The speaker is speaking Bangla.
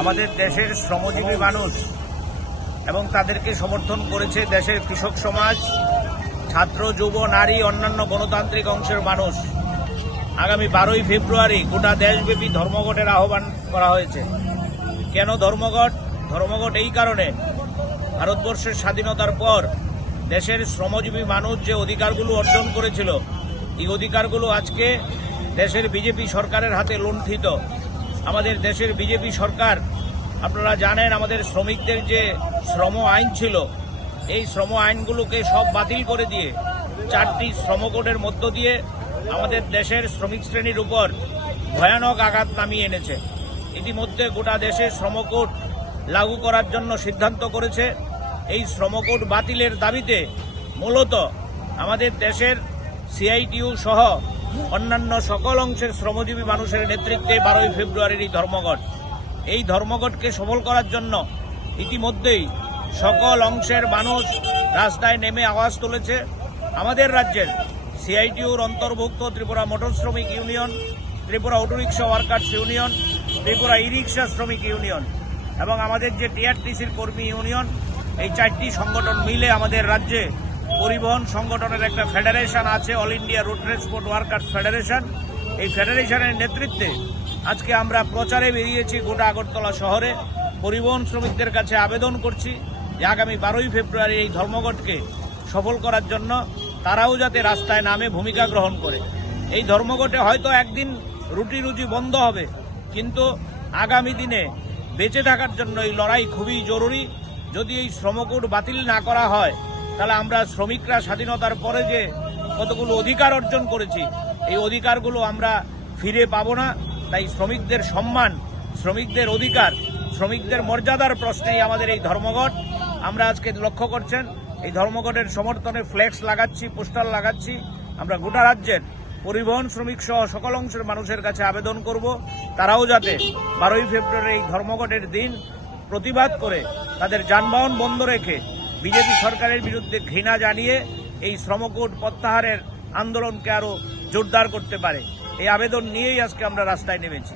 আমাদের দেশের শ্রমজীবী মানুষ এবং তাদেরকে সমর্থন করেছে দেশের কৃষক সমাজ, ছাত্র, যুব, নারী, অন্যান্য গণতান্ত্রিক অংশের মানুষ। আগামী 12ই ফেব্রুয়ারি গোটা দেশব্যাপী ধর্মঘটের আহ্বান করা হয়েছে। কেন ধর্মঘট? ধর্মঘট এই কারণে, ভারতবর্ষের স্বাধীনতার পর দেশের শ্রমজীবী মানুষ যে অধিকারগুলো অর্জন করেছিল, এই অধিকারগুলো আজকে দেশের বিজেপি সরকারের হাতে লুণ্ঠিত। আমাদের দেশের বিজেপি সরকার, আপনারা জানেন, আমাদের শ্রমিকদের যে শ্রম আইন ছিল, এই শ্রম আইনগুলোকে সব বাতিল করে দিয়ে 4টি শ্রমকোডের মধ্য দিয়ে আমাদের দেশের শ্রমিক শ্রেণীর উপর ভয়ানক আঘাত নামিয়ে এনেছে। ইতিমধ্যে গোটা দেশে শ্রমকোড লাগু করার জন্য সিদ্ধান্ত করেছে। এই শ্রমকোড বাতিলের দাবিতে মূলত আমাদের দেশের সিআইটিইউ সহ অন্যান্য সকল অংশের শ্রমজীবী মানুষের নেতৃত্বে 12ই ফেব্রুয়ারির এই ধর্মঘট। এই ধর্মঘটকে সফল করার জন্য ইতিমধ্যেই সকল অংশের মানুষ রাস্তায় নেমে আওয়াজ তুলেছে। আমাদের রাজ্যের সিআইটিইউর অন্তর্ভুক্ত ত্রিপুরা মোটর শ্রমিক union, Tripura autorickshaw workers union, Tripura e rickshaw শ্রমিক ইউনিয়ন এবং আমাদের যে টিআরটিসির কর্মী ইউনিয়ন, এই 4টি সংগঠন মিলে আমাদের রাজ্যে পরিবহন সংগঠনের একটা ফেডারেশন আছে, all India road transport workers federation. এই ফেডারেশনের নেতৃত্বে আজকে আমরা প্রচারে বেরিয়েছি গোটা আগরতলা শহরে। পরিবহন শ্রমিকদের কাছে আবেদন করছি যে আগামী 12ই ফেব্রুয়ারি এই ধর্মঘটকে সফল করার জন্য তারাও যাতে রাস্তায় নামে ভূমিকা গ্রহণ করে। এই ধর্মঘটে হয়তো একদিন রুটি রুজি বন্ধ হবে, কিন্তু আগামী দিনে বেঁচে থাকার জন্য এই লড়াই খুবই জরুরি। যদি এই শ্রমকোড বাতিল না করা হয়, তাহলে আমরা শ্রমিকরা স্বাধীনতার পরে যে কতগুলো অধিকার অর্জন করেছি, এই অধিকারগুলো আমরা ফিরে পাবো না। তাই শ্রমিকদের সম্মান, শ্রমিকদের অধিকার, শ্রমিকদের মর্যাদার প্রশ্নেই আমাদের এই ধর্মঘট। আমরা আজকে লক্ষ্য করছেন এই ধর্মঘটের সমর্থনে ফ্লেক্স লাগাচ্ছি, পোস্টার লাগাচ্ছি। আমরা গোটা রাজ্যের পরিবহন শ্রমিক সহ সকল অংশের মানুষের কাছে আবেদন করব তারাও যাতে 12ই ফেব্রুয়ারি এই ধর্মঘটের দিন প্রতিবাদ করে তাদের যানবাহন বন্ধ রেখে বিজেপি সরকারের বিরুদ্ধে ঘৃণা জানিয়ে এই শ্রমকোড প্রত্যাহারের আন্দোলনকে আরো জোরদার করতে পারে। এই আবেদন নিয়েই আজকে আমরা রাস্তায় নেমেছি।